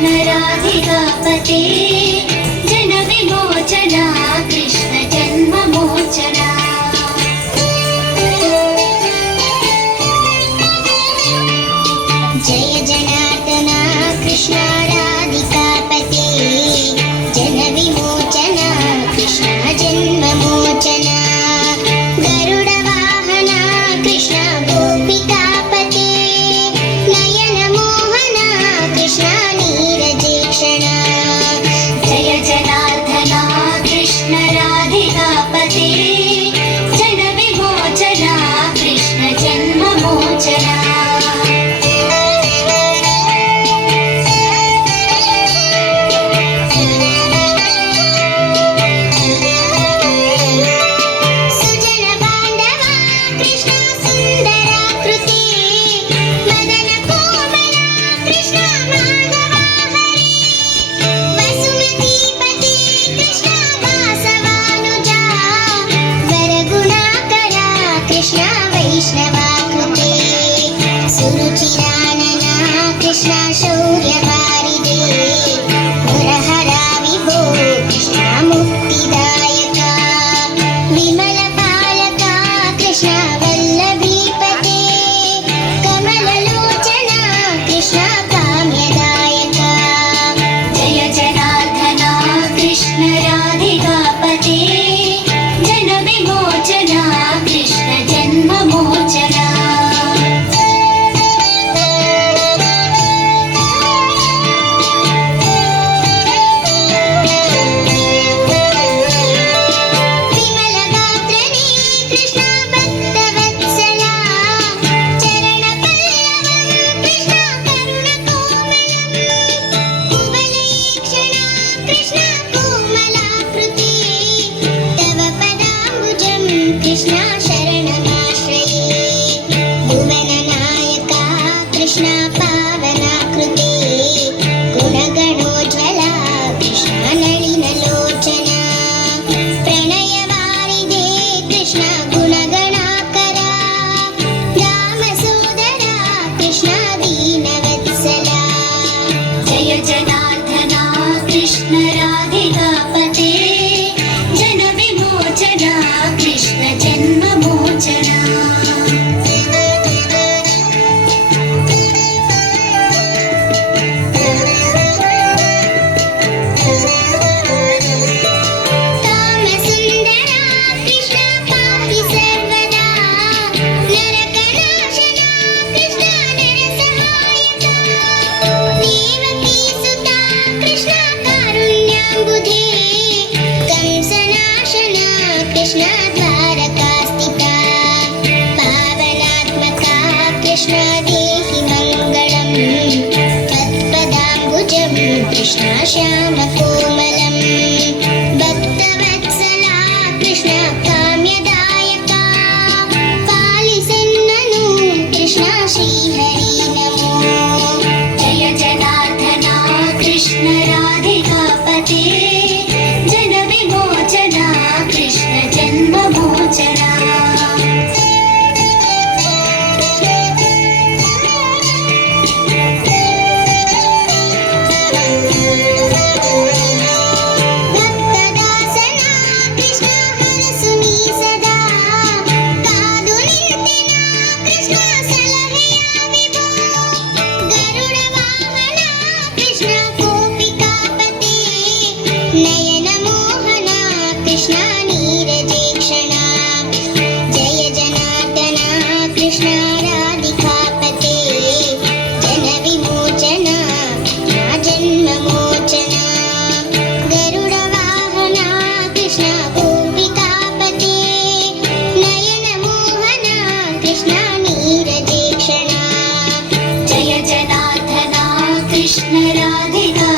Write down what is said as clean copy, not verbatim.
कृष्ण राधिकापते जन विमोचना कृष्ण जन्म मोचना। जय जनार्दना कृष्ण राधिकापते जन विमोचना कृष्ण जन्म मोचना। गरुड वाहना कृष्ण गोपिकापते नयन मोहना कृष्ण नीरजेक्षणा। जय जनार्दना कृष्ण राधिकापते जन विमोचना कृष्ण जन्म मोचना। कृष्ण शौर्यवारिदे मुरहरा विभो कृष्ण मुक्तिदायका। विमलपालका कृष्ण वल्लभीपते कमललोचना कृष्ण काम्यदायका। जय जनार्दना कृष्ण राधिकापते जन विमोचना कृष्ण जन्म मोचना। कृष्ण शरणमाश्रये भुवननायका कृष्ण पावनाकृते गुणगणोज्ज्वला कृष्ण नलिनलोचना। प्रणयवारिदे कृष्ण गुणगणाकरा रामसोदरा कृष्ण दीनवत्सला। जय जनार्दना कृष्ण राधिकापते जन विमोचना कृष्ण जन्म मोचना। कामसुन्दरा कृष्ण पाहि सर्वदा नरकनाशना कृष्ण नरसहायका। देवकीसुता कृष्ण कारुण्याम्बुधे कंसनाशना कृष्ण द्वारकास्थिता। पावनात्मका कृष्ण देहि मङ्गलम् त्वत्पदाम्बुजं कृष्ण श्यामकोमलम्। भक्तवत्सला कृष्ण काम्यदायका पालिसेन्ननु कृष्ण श्रीहरि नमो। जय जनार्दना कृष्ण राधिकापते जन विमोचना कृष्ण जन्म मोचना। भक्तदासना कृष्ण हरसुनी सदा कादु निंतिना कृष्ण सलहेया विभो। गरुड वाहना कृष्ण गोपिकापते नयन मोहना कृष्ण नीरजेक्षणा। जय जनार्दना कृष्ण राधिकापते जन विमोचना जन्म मोचना। गरुड वाहना कृष्ण गोपिकापते नयन मोहना कृष्ण नीरजेक्षणा। जय जनार्दना कृष्ण राधिका